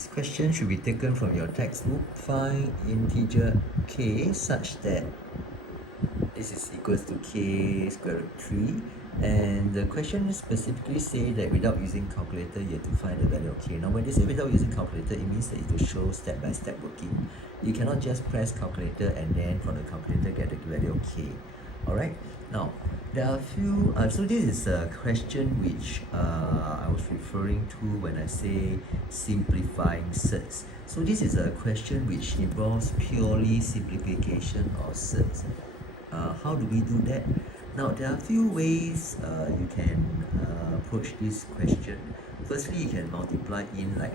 This question should be taken from your textbook. Find integer k such that this is equals to k square root 3, and the question specifically say that without using calculator you have to find the value of k. Now when they say without using calculator, it means that it will show step-by-step working. You cannot just press calculator and then from the calculator get the value of k. Alright, now there are a few so this is a question which I was referring to when I say simplifying surds. So this is a question which involves purely simplification of surds. How do we do that? Now there are a few ways you can approach this question. Firstly, you can multiply in like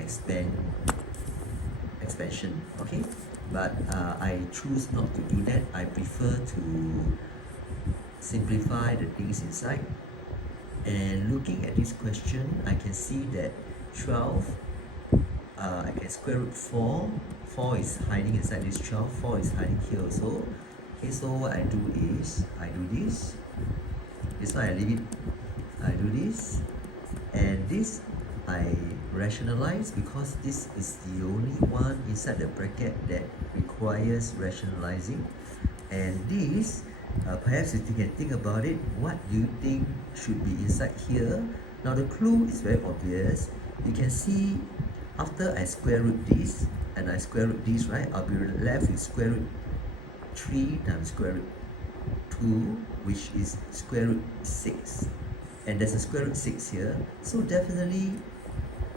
expansion, okay? But I choose not to do that. I prefer to simplify the things inside. And looking at this question, I can see that 12, I can square root 4. 4 is hiding inside this 12. 4 is hiding here also. Okay, so what I do is, I do this. This one I leave it. I do this. And this I rationalize because this is the only one inside the bracket that requires rationalizing. And this, perhaps if you can think about it, what do you think should be inside here? Now the clue is very obvious. You can see after I square root this and I square root this, right, I'll be left with square root 3 times square root 2, which is square root 6. And there's a square root 6 here. So definitely,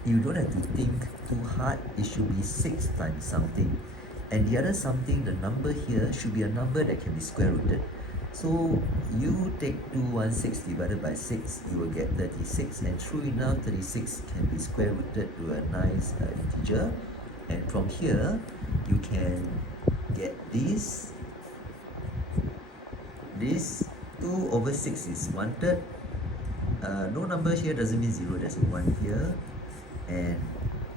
you don't have to think too hard. It should be 6 times something. And the other something, the number here, should be a number that can be square rooted. So you take 216 divided by 6, you will get 36. And true enough, 36 can be square rooted to a nice integer. And from here, you can get this. This 2 over 6 is 1/3. No number here doesn't mean 0, there's a 1 here. And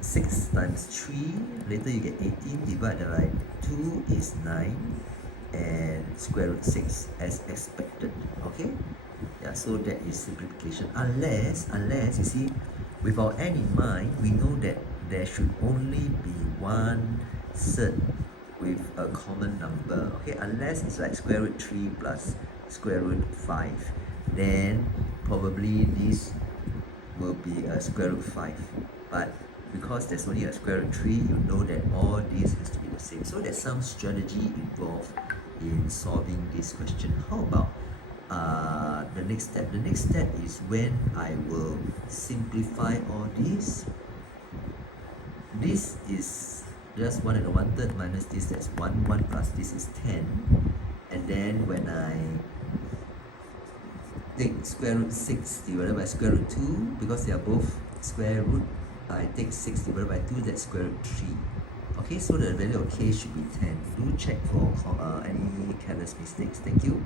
6 times 3, later you get 18, divided by 2 is 9. And square root 6 as expected. Okay? Yeah, so that is simplification. Unless you see, with our n in mind, we know that there should only be one surd with a common number, okay, unless it's like square root 3 plus square root 5, then probably this will be a square root 5. But because there's only a square root 3, you know that all this has to be the same. So there's some strategy involved in solving this question. How about the next step? The next step is when I will simplify all this. This is just 1 and 1/3 minus this, that's 1, 1 plus this is 10. And then when I take square root 6 divided by square root 2, because they are both square root, I take 6 divided by 2, that's square root 3. Okay, so the value of k should be 10. Do check for any careless mistakes. Thank you.